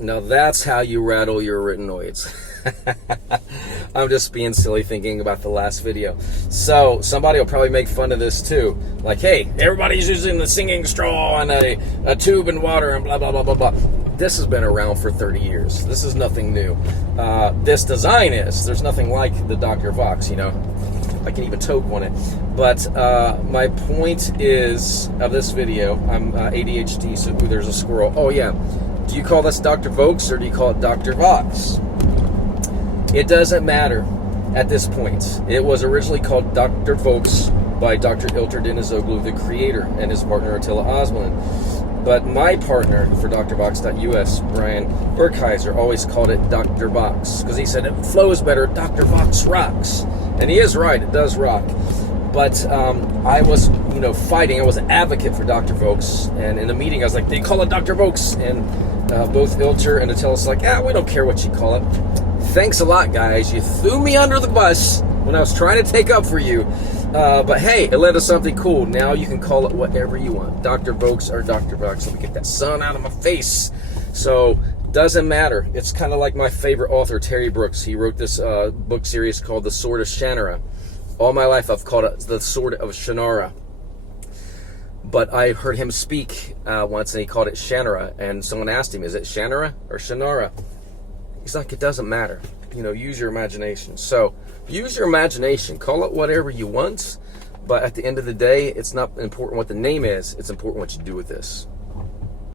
Now that's how you rattle your retinoids. I'm just being silly thinking about the last video. So somebody will probably make fun of this too. Like, hey, everybody's using the singing straw and a tube and water and blah, blah, blah, blah, blah. This has been around for 30 years. This is nothing new. This design is. There's nothing like the DoctorVOHX, you know. I can even toke on it. But my point is of this video, I'm ADHD, so there's a squirrel. Oh yeah, do you call this DoctorVOHX or do you call it DoctorVOHX? It doesn't matter at this point. It was originally called DoctorVOHX by Dr. Ilter Denizoglu, the creator, and his partner Attila Osman. But my partner for DoctorVOHX.us, Brian Burkheiser, always called it DoctorVOHX because he said it flows better. DoctorVOHX rocks, and he is right. It does rock. But I was, fighting. I was an advocate for DoctorVOHX, and in a meeting, I was like, "They call it DoctorVOHX," and both Ilter and Attila was like, "We don't care what you call it." Thanks a lot, guys. You threw me under the bus when I was trying to take up for you. But hey, it led to something cool. Now you can call it whatever you want. DoctorVOHX or DoctorVOHX. Let me get that sun out of my face. So, doesn't matter. It's kind of like my favorite author, Terry Brooks. He wrote this book series called The Sword of Shannara. All my life I've called it The Sword of Shannara. But I heard him speak once and he called it Shannara. And someone asked him, is it Shannara or Shannara? He's like, it doesn't matter. Use your imagination. So, use your imagination. Call it whatever you want. But at the end of the day, it's not important what the name is. It's important what you do with this.